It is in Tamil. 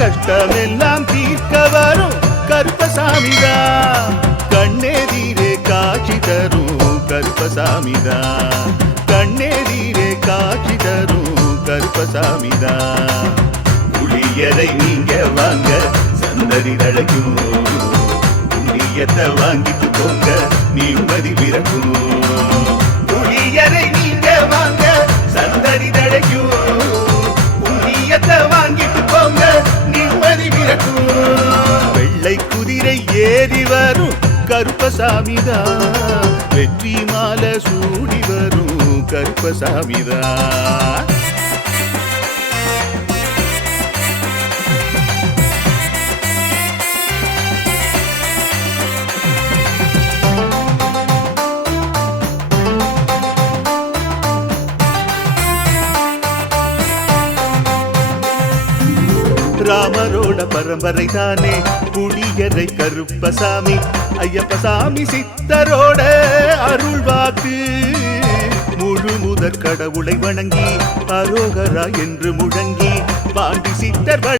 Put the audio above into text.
கஷ்டமெல்லாம் தீர்க்க வரும் கருப்பசாமிதான். கண்ணெதிரே காட்சி தரும் கருப்பசாமிதான். கண்ணெதிரே காட்சி தரும் கருப்பசாமிதான். புளியரை நீங்க வாங்க சந்ததி தழைக்கும். புண்ணியத்தை வாங்கிட்டு போங்க நிம்மதி பிறக்கும். புளியரை நீங்க வாங்க சந்ததி தழைக்கும். புண்ணியத்தை வாங்கிட்டு போங்க நிம்மதி பிறக்கும். வெள்ளை குதிரை ஏறி வரும் கருப்பசாமிதான். வெற்றி மாலை சூடி வரும் கருப்பசாமிதான். ராமரோட பரம்பரை தானே புளியரை கருப்பசாமி. ஐயப்பசாமி சித்தரோட அருள் வாக்கு. முழு முதற் கடவுளை வணங்கி அரோகரா என்று முழங்கி பாண்டி சித்தர்